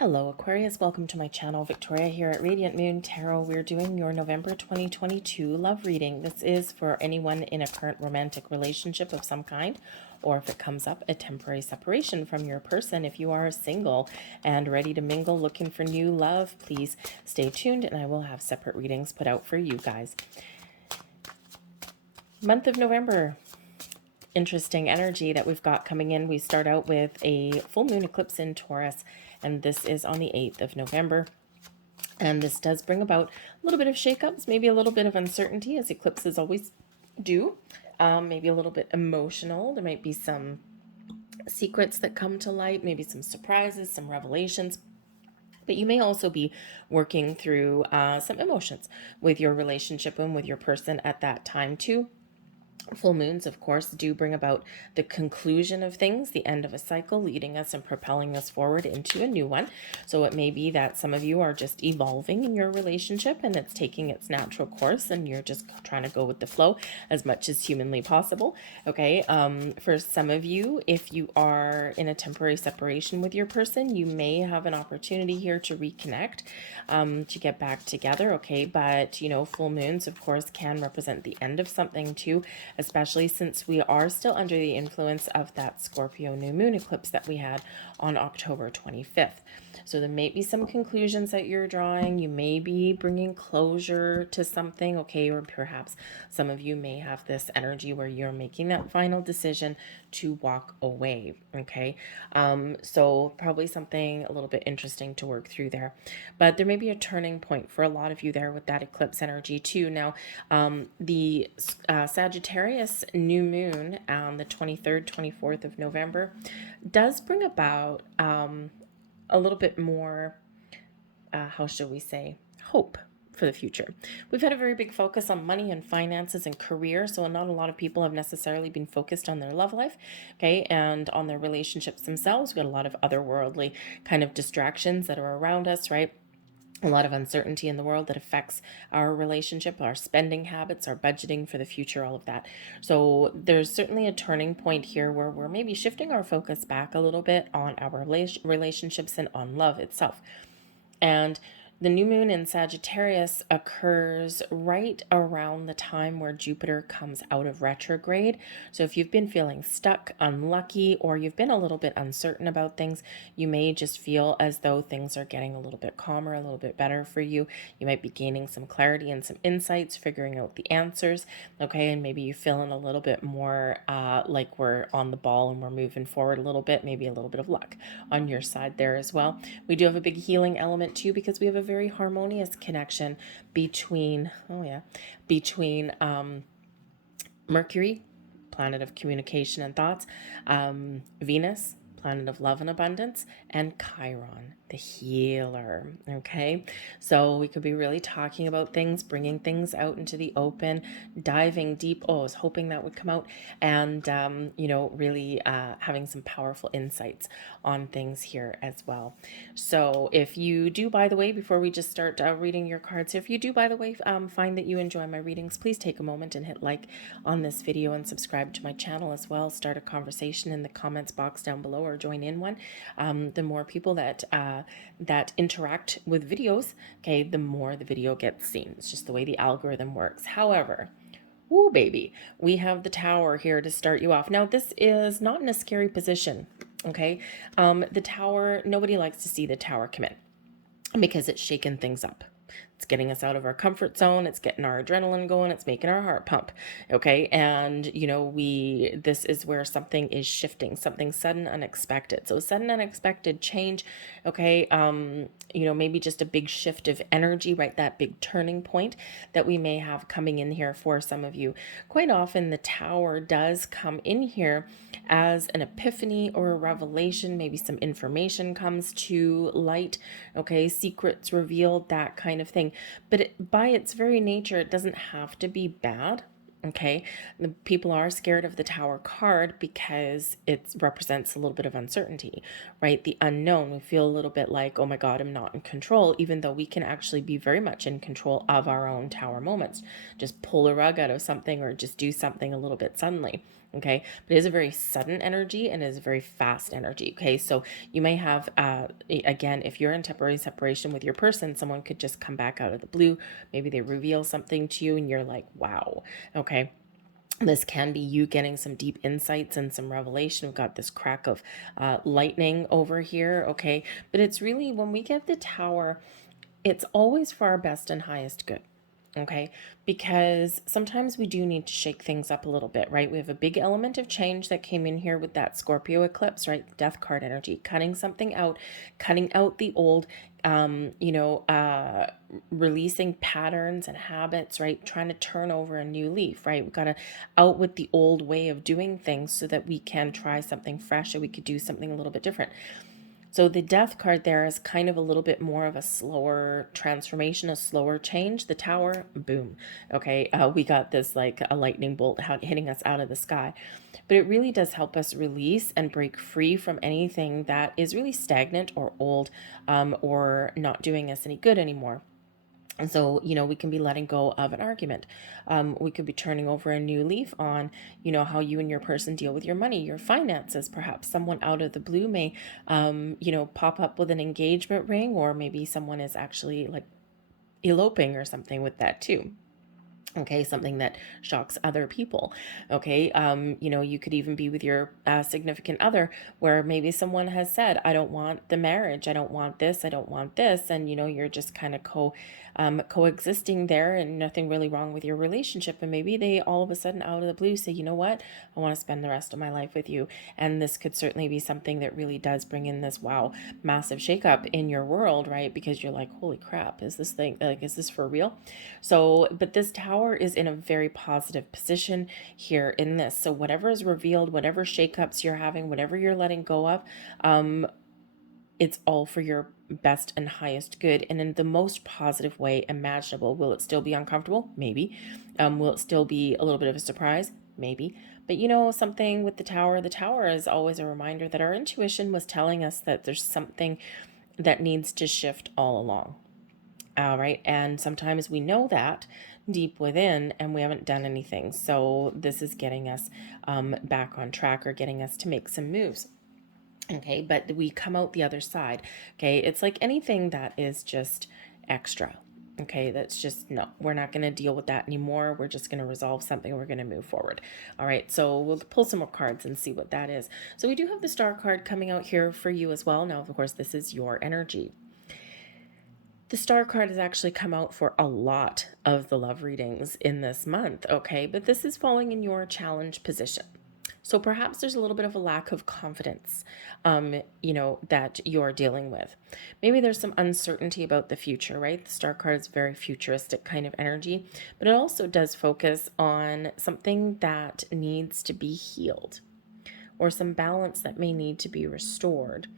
Hello Aquarius, welcome to my channel. Victoria here at Radiant Moon Tarot. We're doing your November 2022 love reading. This is for anyone in a current romantic relationship of some kind, or if it comes up, a temporary separation from your person. If you are single and ready to mingle, looking for new love, please stay tuned and I will have separate readings put out for you guys. Month of November. Interesting energy that we've got coming in. We start out with a full moon eclipse in Taurus, and this is on the 8th of November. And this does bring about a little bit of shakeups, maybe a little bit of uncertainty, as eclipses always do. Maybe a little bit emotional. There might be some secrets that come to light, maybe some surprises, some revelations. But you may also be working through some emotions with your relationship and with your person at that time too. Full moons, of course, do bring about the conclusion of things, the end of a cycle, leading us and propelling us forward into a new one. So it may be that some of you are just evolving in your relationship and it's taking its natural course and you're just trying to go with the flow as much as humanly possible. Okay. For some of you, if you are in a temporary separation with your person, you may have an opportunity here to reconnect, to get back together. Okay. But, full moons, of course, can represent the end of something too, especially since we are still under the influence of that Scorpio new moon eclipse that we had on October 25th. So there may be some conclusions that you're drawing. You may be bringing closure to something, okay? Or perhaps some of you may have this energy where you're making that final decision to walk away, okay? So probably something a little bit interesting to work through there. But there may be a turning point for a lot of you there with that eclipse energy too. Now, the Sagittarius new moon on the 23rd, 24th of November does bring about a little bit more, how shall we say, hope for the future. We've had a very big focus on money and finances and career, so not a lot of people have necessarily been focused on their love life, okay, and on their relationships themselves. We got a lot of otherworldly kind of distractions that are around us, right? A lot of uncertainty in the world that affects our relationship, our spending habits, our budgeting for the future, all of that. So there's certainly a turning point here where we're maybe shifting our focus back a little bit on our relationships and on love itself. And the new moon in Sagittarius occurs right around the time where Jupiter comes out of retrograde. So if you've been feeling stuck, unlucky, or you've been a little bit uncertain about things, you may just feel as though things are getting a little bit calmer, a little bit better for you. You might be gaining some clarity and some insights, figuring out the answers, okay? And maybe you're feeling a little bit more like we're on the ball and we're moving forward a little bit, maybe a little bit of luck on your side there as well. We do have a big healing element too, because we have a very harmonious connection between Mercury, planet of communication and thoughts, Venus, planet of love and abundance, and Chiron, the healer. Okay, so we could be really talking about things, bringing things out into the open, diving deep. I was hoping that would come out, and really having some powerful insights on things here as well. So if you do, by the way, before we just start reading your cards, if you do, by the way, find that you enjoy my readings, please take a moment and hit like on this video and subscribe to my channel as well. Start a conversation in the comments box down below or join in one. The more people that interact with videos, okay, the more the video gets seen. It's just the way the algorithm works. However, ooh, baby, we have the Tower here to start you off. Now, this is not in a scary position, okay? The Tower, nobody likes to see the Tower come in because it's shaking things up. It's getting us out of our comfort zone. It's getting our adrenaline going. It's making our heart pump. Okay. And, this is where something is shifting, something sudden, unexpected. So sudden, unexpected change. Okay. Maybe just a big shift of energy, right? That big turning point that we may have coming in here for some of you. Quite often the Tower does come in here as an epiphany or a revelation. Maybe some information comes to light. Okay. Secrets revealed, that kind of thing. But by its very nature, it doesn't have to be bad. Okay, the people are scared of the Tower card because it represents a little bit of uncertainty, right? The unknown. We feel a little bit like, oh my God, I'm not in control, even though we can actually be very much in control of our own Tower moments. Just pull a rug out of something or just do something a little bit suddenly. Okay, but it is a very sudden energy and it is a very fast energy. Okay, so you may have, again, if you're in temporary separation with your person, someone could just come back out of the blue. Maybe they reveal something to you and you're like, wow. Okay, this can be you getting some deep insights and some revelation. We've got this crack of lightning over here. Okay, but it's really, when we get the Tower, it's always for our best and highest good. Okay, because sometimes we do need to shake things up a little bit, right? We have a big element of change that came in here with that Scorpio eclipse, right? Death card energy, cutting something out, cutting out the old, you know, releasing patterns and habits, right? Trying to turn over a new leaf, right? We've got to out with the old way of doing things so that we can try something fresh, or we could do something a little bit different. So the death card there is kind of a little bit more of a slower transformation, a slower change. The Tower, boom. Okay, we got this like a lightning bolt hitting us out of the sky. But it really does help us release and break free from anything that is really stagnant or old, or not doing us any good anymore. And so, you know, we can be letting go of an argument. We could be turning over a new leaf on, you know, how you and your person deal with your money, your finances. Perhaps someone out of the blue may, you know, pop up with an engagement ring, or maybe someone is actually like eloping or something with that too. Okay, something that shocks other people. Okay, you know, you could even be with your significant other, where maybe someone has said, I don't want the marriage, I don't want this, I don't want this, and you know, you're just kind of coexisting there, and nothing really wrong with your relationship. And maybe they all of a sudden out of the blue say, you know what, I want to spend the rest of my life with you. And this could certainly be something that really does bring in this wow, massive shakeup in your world, right? Because you're like, holy crap, is this thing like, is this for real? So, but this Tower is in a very positive position here in this. So whatever is revealed, whatever shakeups you're having, whatever you're letting go of, it's all for your best and highest good, and in the most positive way imaginable. Will it still be uncomfortable? Maybe. Will it still be a little bit of a surprise? Maybe. But you know, something with the Tower is always a reminder that our intuition was telling us that there's something that needs to shift all along. All right. And sometimes we know that deep within and we haven't done anything. So this is getting us back on track, or getting us to make some moves. Okay. But we come out the other side. Okay. It's like anything that is just extra. Okay, that's just, no, we're not going to deal with that anymore. We're just going to resolve something. We're going to move forward. All right, so we'll pull some more cards and see what that is. So we do have the Star card coming out here for you as well. Now, of course, this is your energy. The Star card has actually come out for a lot of the love readings in this month, okay? But this is falling in your challenge position. So perhaps there's a little bit of a lack of confidence, you know, that you're dealing with. Maybe there's some uncertainty about the future, right? The Star card is very futuristic kind of energy, but it also does focus on something that needs to be healed, or some balance that may need to be restored.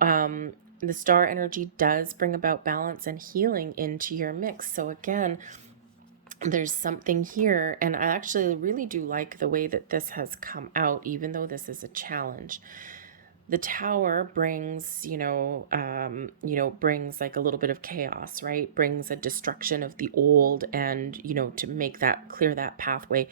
The Star energy does bring about balance and healing into your mix. So again, there's something here, and I actually really do like the way that this has come out, even though this is a challenge. The Tower brings, brings like a little bit of chaos, right? Brings a destruction of the old, and, you know, to make that clear that pathway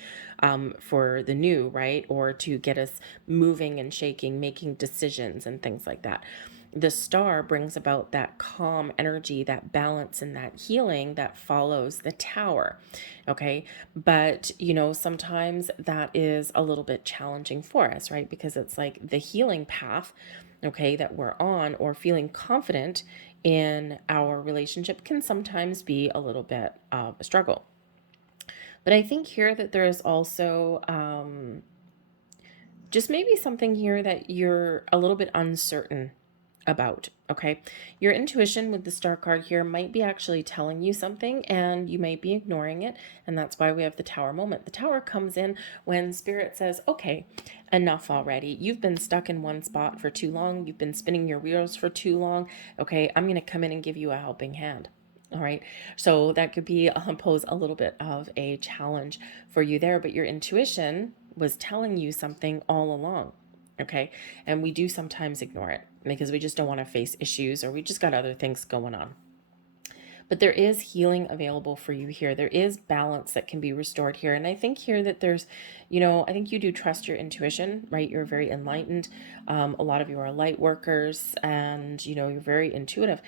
for the new, right? Or to get us moving and shaking, making decisions and things like that. The Star brings about that calm energy, that balance, and that healing that follows the Tower. Okay. But, you know, sometimes that is a little bit challenging for us, right? Because it's like the healing path, okay, that we're on, or feeling confident in our relationship, can sometimes be a little bit of a struggle. But I think here that there is also just maybe something here that you're a little bit uncertain about. Okay, your intuition with the Star card here might be actually telling you something, and you might be ignoring it, and that's why we have the Tower moment. The Tower comes in when Spirit says, okay, enough already. You've been stuck in one spot for too long. You've been spinning your wheels for too long. Okay, I'm going to come in and give you a helping hand. All right. So that could be pose a little bit of a challenge for you there, but your intuition was telling you something all along. Okay. And we do sometimes ignore it because we just don't want to face issues, or we just got other things going on. But there is healing available for you here. There is balance that can be restored here. And I think here that there's, I think you do trust your intuition, right? You're very enlightened. A lot of you are light workers, and, you're very intuitive.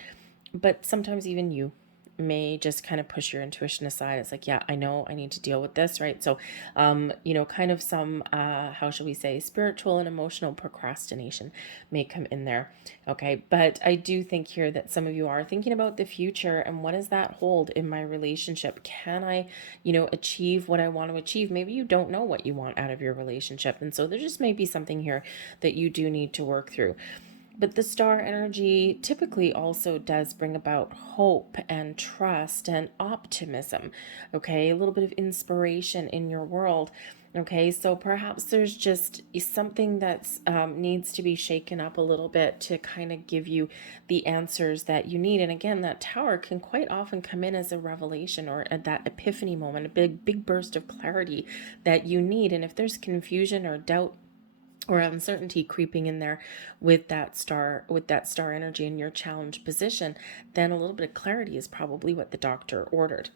But sometimes even you may just kind of push your intuition aside. It's like, yeah, I know I need to deal with this, right? So, kind of some, how shall we say, spiritual and emotional procrastination may come in there. Okay. But I do think here that some of you are thinking about the future and what does that hold in my relationship? Can I, achieve what I want to achieve? Maybe you don't know what you want out of your relationship. And so there just may be something here that you do need to work through. But the star energy typically also does bring about hope and trust and optimism. Okay, a little bit of inspiration in your world. Okay, so perhaps there's just something that needs to be shaken up a little bit to kind of give you the answers that you need. And again, that tower can quite often come in as a revelation or that epiphany moment, a big burst of clarity that you need. And if there's confusion or doubt or uncertainty creeping in there with that star energy in your challenge position, then a little bit of clarity is probably what the doctor ordered.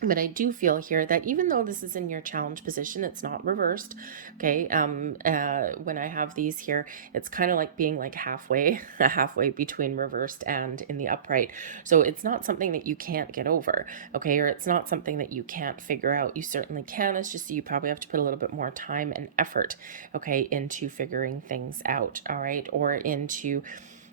But I do feel here that even though this is in your challenge position, it's not reversed. Okay. When I have these here, it's kind of like being like halfway between reversed and in the upright. So it's not something that you can't get over. Okay. Or it's not something that you can't figure out. You certainly can. It's just you probably have to put a little bit more time and effort, okay, into figuring things out. All right. Or into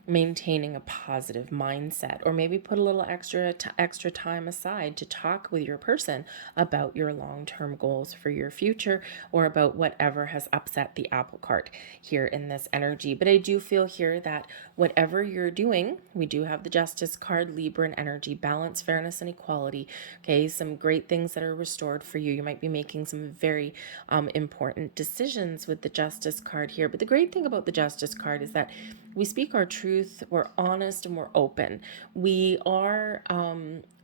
maintaining a positive mindset, or maybe put a little extra time aside to talk with your person about your long-term goals for your future, or about whatever has upset the apple cart here in this energy. But I do feel here that whatever you're doing, we do have the Justice card, Libran energy, balance, fairness, and equality. Okay, some great things that are restored for you. You might be making some very important decisions with the Justice card here. But the great thing about the Justice card is that we speak our truth, we're honest, and we're open. We are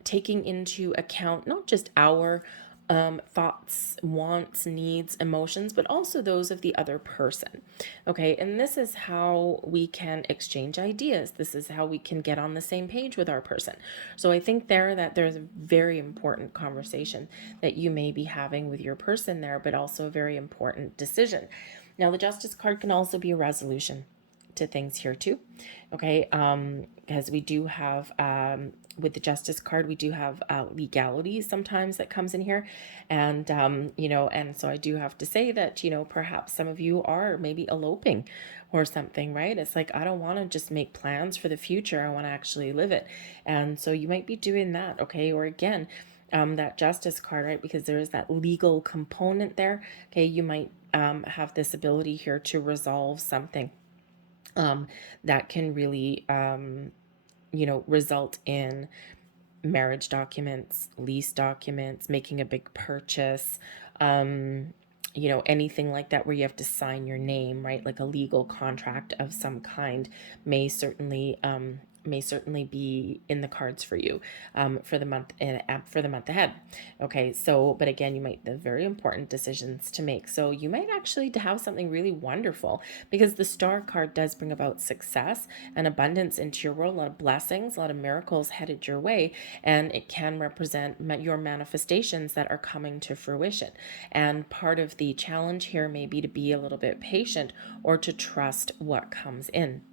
taking into account not just our thoughts, wants, needs, emotions, but also those of the other person. Okay, and this is how we can exchange ideas. This is how we can get on the same page with our person. So I think that there's a very important conversation that you may be having with your person there, but also a very important decision. Now, the Justice card can also be a resolution to things here too. Okay, because we do have with the Justice card, we do have legality sometimes that comes in here, and and so I do have to say that perhaps some of you are maybe eloping or something, right? It's like, I don't want to just make plans for the future, I want to actually live it. And so you might be doing that. Okay, or again, that Justice card, right? Because there is that legal component there. Okay, you might have this ability here to resolve something that can really, result in marriage documents, lease documents, making a big purchase, anything like that where you have to sign your name, right? Like a legal contract of some kind may certainly be in the cards for you for the month and for the month ahead. Okay, so but again, you might have very important decisions to make. So you might actually have something really wonderful, because the star card does bring about success and abundance into your world, a lot of blessings, a lot of miracles headed your way, and it can represent your manifestations that are coming to fruition. And part of the challenge here may be to be a little bit patient, or to trust what comes in.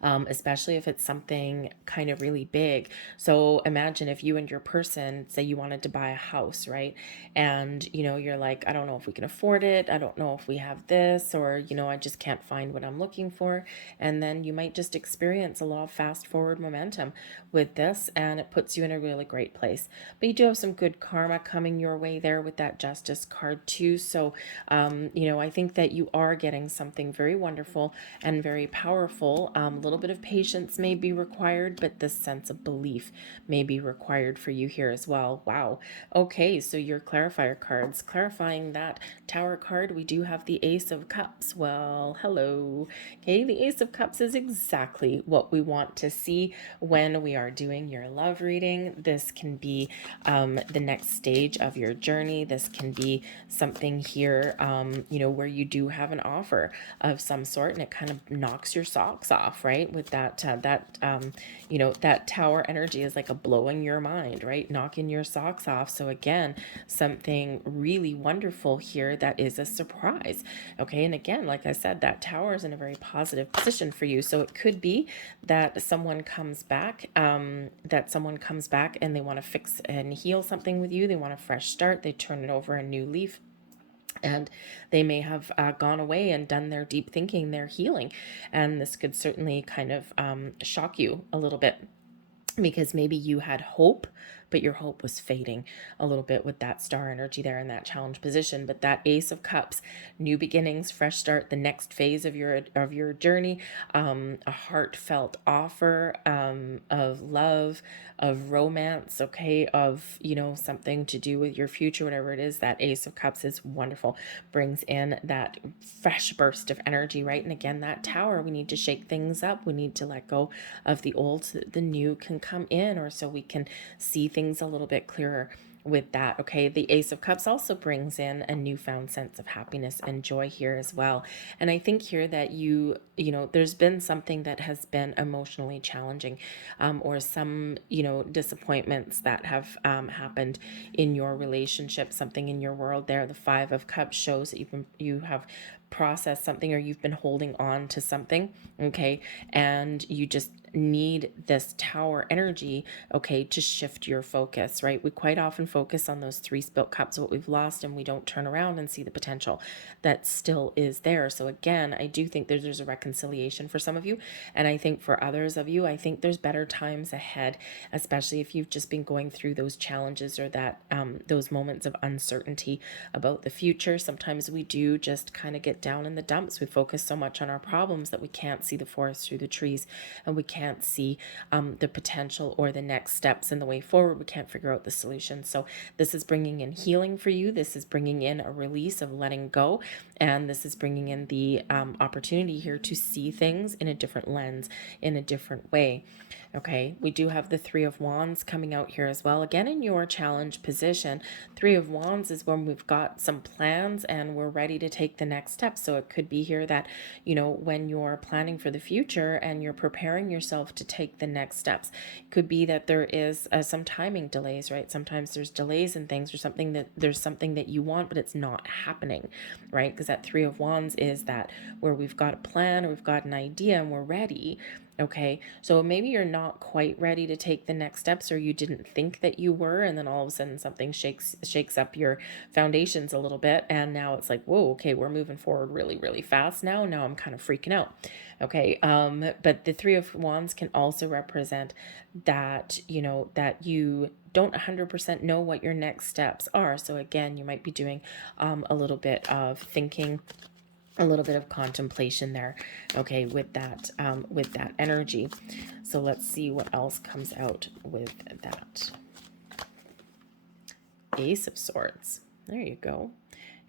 Especially if it's something kind of really big. So imagine if you and your person, say you wanted to buy a house, right? And, you're like, I don't know if we can afford it. I don't know if we have this, or, I just can't find what I'm looking for. And then you might just experience a lot of fast forward momentum with this, and it puts you in a really great place. But you do have some good karma coming your way there with that Justice card too. So, I think that you are getting something very wonderful and very powerful, little bit of patience may be required, but this sense of belief may be required for you here as well. Wow. Okay, so your clarifier cards, clarifying that Tower card, we do have the Ace of Cups. Well, hello. Okay, the Ace of Cups is exactly what we want to see when we are doing your love reading. This can be the next stage of your journey. This can be something here, where you do have an offer of some sort, and it kind of knocks your socks off, right? With that, that Tower energy is like a blowing your mind, right? Knocking your socks off. So again, something really wonderful here that is a surprise. Okay, and again, like I said, that Tower is in a very positive position for you. So it could be that someone comes back, and they want to fix and heal something with you. They want a fresh start. They turn it over a new leaf. And they may have gone away and done their deep thinking, their healing. And this could certainly kind of shock you a little bit, because maybe you had hope, but your hope was fading a little bit with that star energy there in that challenge position. But that Ace of Cups, new beginnings, fresh start, the next phase of your journey, a heartfelt offer of love, of romance, okay, of, something to do with your future, whatever it is. That Ace of Cups is wonderful, brings in that fresh burst of energy, right? And again, that Tower, we need to shake things up. We need to let go of the old so that the new can come in, or so we can see things a little bit clearer with that. Okay, the Ace of Cups also brings in a newfound sense of happiness and joy here as well. And I think here that there's been something that has been emotionally challenging, or some disappointments that have happened in your relationship, something in your world there. The Five of Cups shows that you have processed something, or you've been holding on to something, okay, and you just need this Tower energy, okay, to shift your focus, right? We quite often focus on those 3 spilt cups, what we've lost, and we don't turn around and see the potential that still is there. So again, I do think there's a reconciliation for some of you, and I think for others of you, I think there's better times ahead, especially if you've just been going through those challenges, or that those moments of uncertainty about the future. Sometimes we do just kind of get down in the dumps. We focus so much on our problems that we can't see the forest through the trees, and we can't see the potential or the next steps in the way forward. We can't figure out the solution. So this is bringing in healing for you. This is bringing in a release of letting go. And this is bringing in the opportunity here to see things in a different lens, in a different way. Okay, we do have the Three of Wands coming out here as well. Again, in your challenge position, Three of Wands is when we've got some plans and we're ready to take the next step. So it could be here that, when you're planning for the future and you're preparing yourself to take the next steps, it could be that there is some timing delays, right? Sometimes there's delays in things, or there's something that you want, but it's not happening, right? Because that Three of Wands is that where we've got a plan, or we've got an idea and we're ready. Okay, so maybe you're not quite ready to take the next steps, or you didn't think that you were, and then all of a sudden something shakes up your foundations a little bit, and now it's like, whoa, okay, we're moving forward really, really fast now. Now I'm kind of freaking out. Okay, but the Three of Wands can also represent that, that you don't 100% know what your next steps are. So again, you might be doing a little bit of thinking, a little bit of contemplation there, okay, with that energy. So let's see what else comes out with that. Ace of Swords. There you go.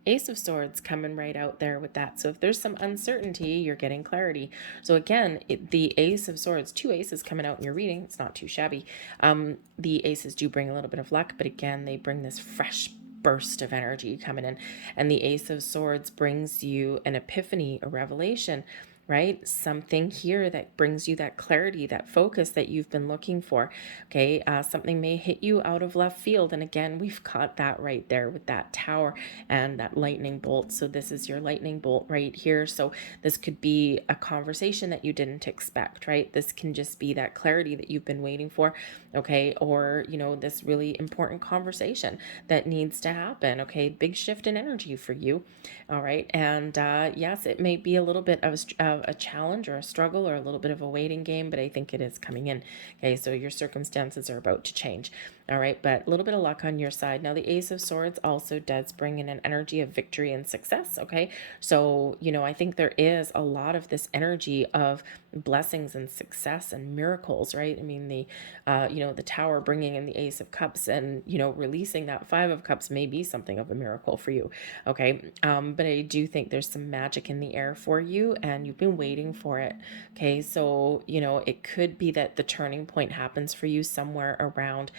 Ace of Swords coming right out there with that. So if there's some uncertainty, you're getting clarity. So again, the Ace of Swords, 2 aces coming out in your reading. It's not too shabby. The aces do bring a little bit of luck, but again, they bring this fresh burst of energy coming in. And the Ace of Swords brings you an epiphany, a revelation, right? Something here that brings you that clarity, that focus that you've been looking for. Okay, something may hit you out of left field. And again, we've got that right there with that Tower and that lightning bolt. So this is your lightning bolt right here. So this could be a conversation that you didn't expect, right? This can just be that clarity that you've been waiting for, okay? Or, this really important conversation that needs to happen, okay? Big shift in energy for you, all right? And yes, it may be a little bit of of a challenge or a struggle or a little bit of a waiting game, but I think it is coming in. Okay, so your circumstances are about to change. All right, but a little bit of luck on your side. Now, the Ace of Swords also does bring in an energy of victory and success. Okay, so, I think there is a lot of this energy of blessings and success and miracles, right? I mean, the Tower bringing in the Ace of Cups and, releasing that Five of Cups may be something of a miracle for you. Okay, but I do think there's some magic in the air for you and you've been waiting for it. Okay, so, it could be that the turning point happens for you somewhere around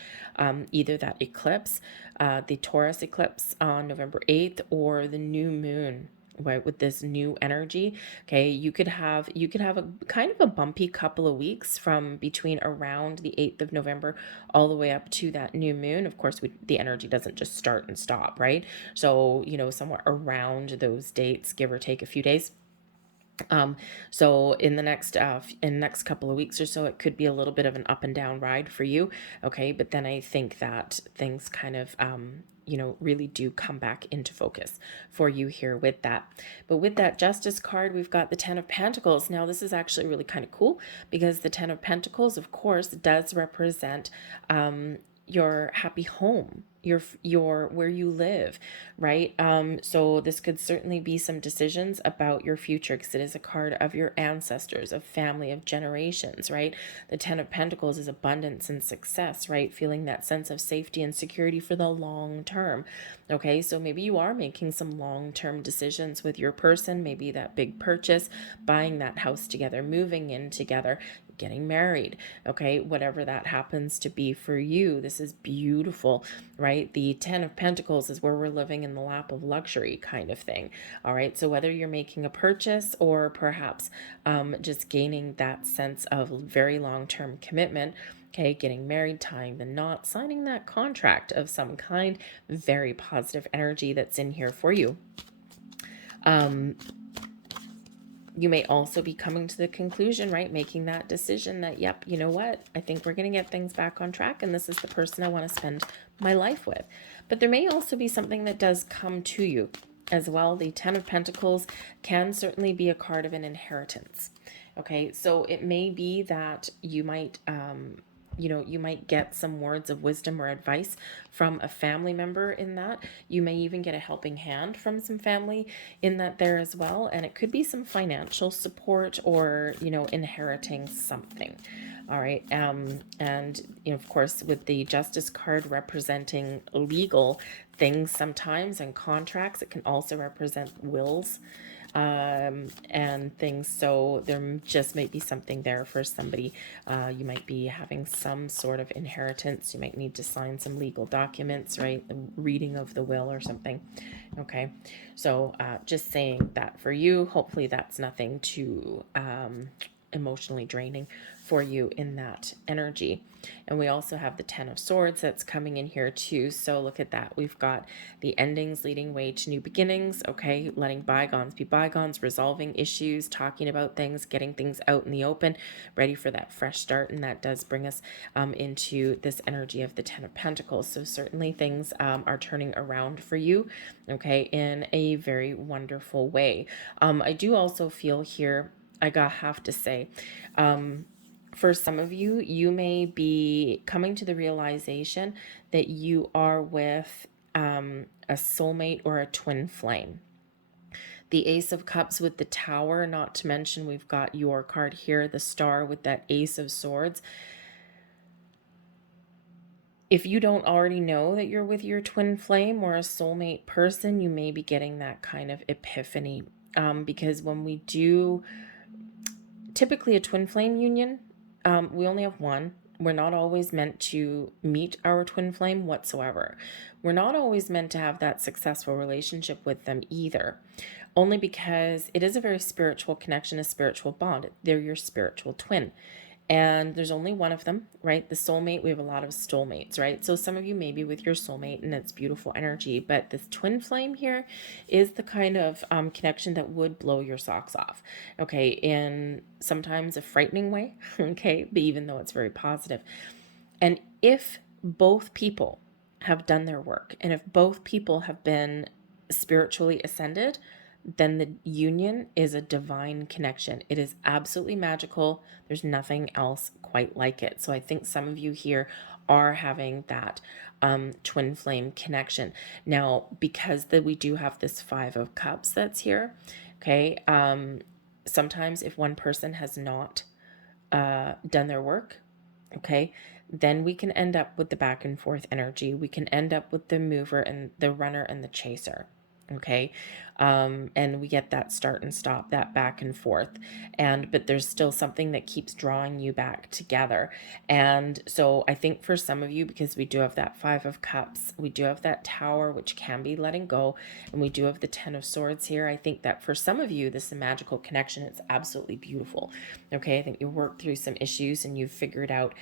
either that eclipse, the Taurus eclipse on November 8th, or the new moon, right, with this new energy. Okay, you could have a kind of a bumpy couple of weeks from between around the 8th of November all the way up to that new moon. Of course, the energy doesn't just start and stop, right? So, somewhere around those dates, give or take a few days. So in the next couple of weeks or so, it could be a little bit of an up and down ride for you. Okay, but then I think that things kind of really do come back into focus for you here with that. But with that Justice card, we've got the Ten of Pentacles. Now, this is actually really kind of cool because the Ten of Pentacles, of course, does represent your happy home, your where you live, right? So this could certainly be some decisions about your future because it is a card of your ancestors, of family, of generations, right? The Ten of Pentacles is abundance and success, right? Feeling that sense of safety and security for the long term. Okay, so maybe you are making some long-term decisions with your person, maybe that big purchase, buying that house together, moving in together, getting married. Okay, whatever that happens to be for you, this is beautiful, right? The Ten of Pentacles is where we're living in the lap of luxury kind of thing. All right, so whether you're making a purchase or perhaps just gaining that sense of very long-term commitment, okay, getting married, tying the knot, signing that contract of some kind, very positive energy that's in here for you. You may also be coming to the conclusion, right, making that decision that, yep, you know what, I think we're going to get things back on track and this is the person I want to spend my life with. But there may also be something that does come to you as well. The Ten of Pentacles can certainly be a card of an inheritance. Okay, so it may be that you might you might get some words of wisdom or advice from a family member in that. You may even get a helping hand from some family in that there as well. And it could be some financial support or, inheriting something. All right. And of course, with the Justice card representing legal things sometimes and contracts, it can also represent wills and things. So there just might be something there for somebody. You might be having some sort of inheritance. You might need to sign some legal documents, right? The reading of the will or something. Okay. So just saying that for you, hopefully that's nothing too emotionally draining for you in that energy. And we also have the Ten of Swords that's coming in here too. So look at that. We've got the endings leading way to new beginnings. Okay, letting bygones be bygones, resolving issues, talking about things, getting things out in the open, ready for that fresh start. And that does bring us into this energy of the Ten of Pentacles. So certainly things are turning around for you, okay, in a very wonderful way. I do also feel here, have to say, for some of you, you may be coming to the realization that you are with a soulmate or a twin flame. The Ace of Cups with the Tower, not to mention we've got your card here, the Star with that Ace of Swords. If you don't already know that you're with your twin flame or a soulmate person, you may be getting that kind of epiphany. Because when we do typically a twin flame union, we only have one. We're not always meant to meet our twin flame whatsoever. We're not always meant to have that successful relationship with them either, only because it is a very spiritual connection, a spiritual bond. They're your spiritual twin. And there's only one of them, right? The soulmate, we have a lot of soulmates, right? So some of you may be with your soulmate and it's beautiful energy, but this twin flame here is the kind of connection that would blow your socks off, okay? In sometimes a frightening way, okay? But even though it's very positive. And if both people have done their work and if both people have been spiritually ascended, then the union is a divine connection. It is absolutely magical. There's nothing else quite like it. So I think some of you here are having that twin flame connection. Now, because we do have this Five of Cups that's here, okay, sometimes if one person has not done their work, okay, then we can end up with the back and forth energy. We can end up with the mover and the runner and the chaser. Okay. And we get that start and stop, that back and forth. But there's still something that keeps drawing you back together. And so I think for some of you, because we do have that Five of Cups, we do have that Tower, which can be letting go, and we do have the Ten of Swords here. I think that for some of you, this is a magical connection. It's absolutely beautiful. Okay. I think you worked through some issues and you've figured out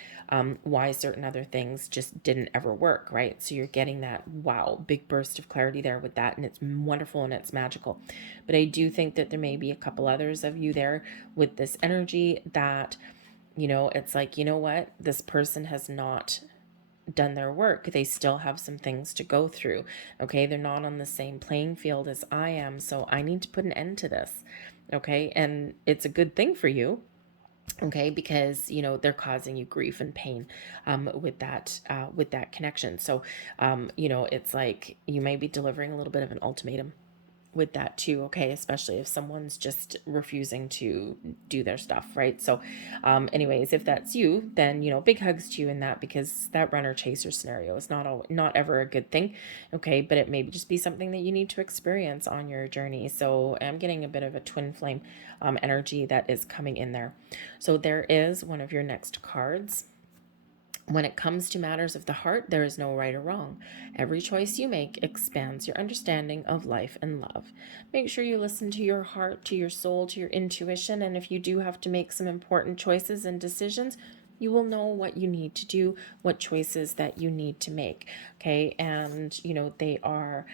why certain other things just didn't ever work, right? So you're getting that, wow, big burst of clarity there with that. And it's wonderful and it's magical. But I do think that there may be a couple others of you there with this energy that, it's like, you know what, this person has not done their work. They still have some things to go through. Okay, they're not on the same playing field as I am, so I need to put an end to this. Okay, and it's a good thing for you, okay, because they're causing you grief and pain with that connection. So it's like you may be delivering a little bit of an ultimatum with that too, okay, especially if someone's just refusing to do their stuff, right? So anyways, if that's you, then big hugs to you in that, because that runner chaser scenario is not ever a good thing, okay, but it may just be something that you need to experience on your journey. So I'm getting a bit of a twin flame energy that is coming in there. So there is one of your next cards. When it comes to matters of the heart, there is no right or wrong. Every choice you make expands your understanding of life and love. Make sure you listen to your heart, to your soul, to your intuition, and if you do have to make some important choices and decisions, you will know what you need to do, what choices that you need to make, okay? And, they are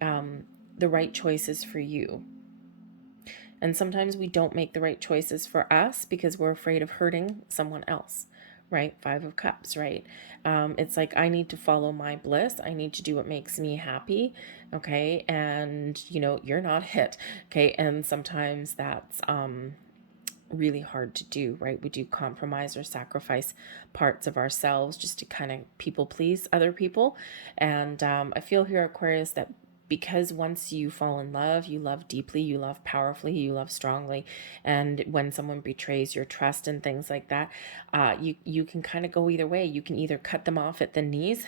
the right choices for you. And sometimes we don't make the right choices for us because we're afraid of hurting someone else, right? Five of Cups, right? It's like, I need to follow my bliss. I need to do what makes me happy. Okay. And, you're not it. Okay. And sometimes that's, really hard to do, right? We do compromise or sacrifice parts of ourselves just to kind of people please other people. And I feel here, Aquarius, that because once you fall in love, you love deeply, you love powerfully, you love strongly. And when someone betrays your trust and things like that, you can kind of go either way. You can either cut them off at the knees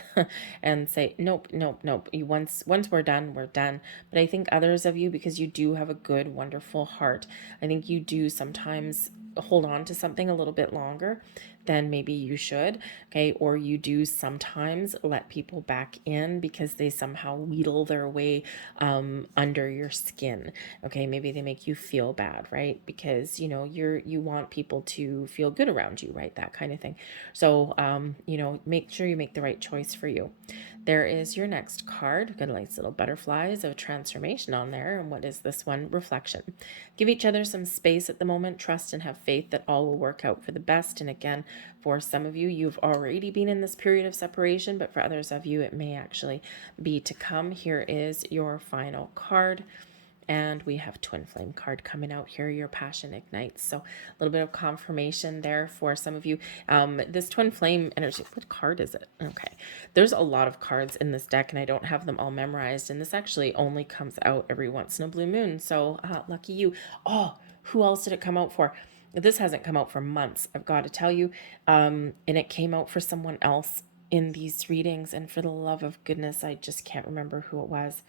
and say, nope, nope, nope. Once we're done, we're done. But I think others of you, because you do have a good, wonderful heart, I think you do sometimes hold on to something a little bit longer than maybe you should, okay? Or you do sometimes let people back in because they somehow wheedle their way under your skin, okay? Maybe they make you feel bad, right? Because you want people to feel good around you, right? That kind of thing. So make sure you make the right choice for you. There is your next card. Got a nice little butterflies of transformation on there. And what is this one? Reflection. Give each other some space at the moment. Trust and have faith that all will work out for the best. And again, for some of you, you've already been in this period of separation, but for others of you, it may actually be to come. Here is your final card. And we have twin flame card coming out here. Your passion ignites. So a little bit of confirmation there for some of you. This twin flame energy, what card is it? Okay. There's a lot of cards in this deck and I don't have them all memorized. And this actually only comes out every once in a blue moon. So lucky you. Oh, who else did it come out for? This hasn't come out for months, I've got to tell you. And it came out for someone else in these readings. And for the love of goodness, I just can't remember who it was.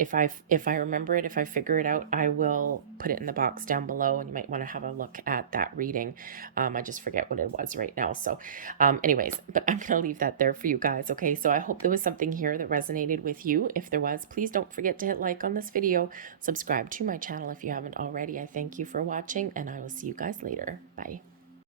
If I remember it, if I figure it out, I will put it in the box down below and you might want to have a look at that reading. I just forget what it was right now. So anyways, but I'm going to leave that there for you guys. Okay, so I hope there was something here that resonated with you. If there was, please don't forget to hit like on this video. Subscribe to my channel if you haven't already. I thank you for watching and I will see you guys later. Bye.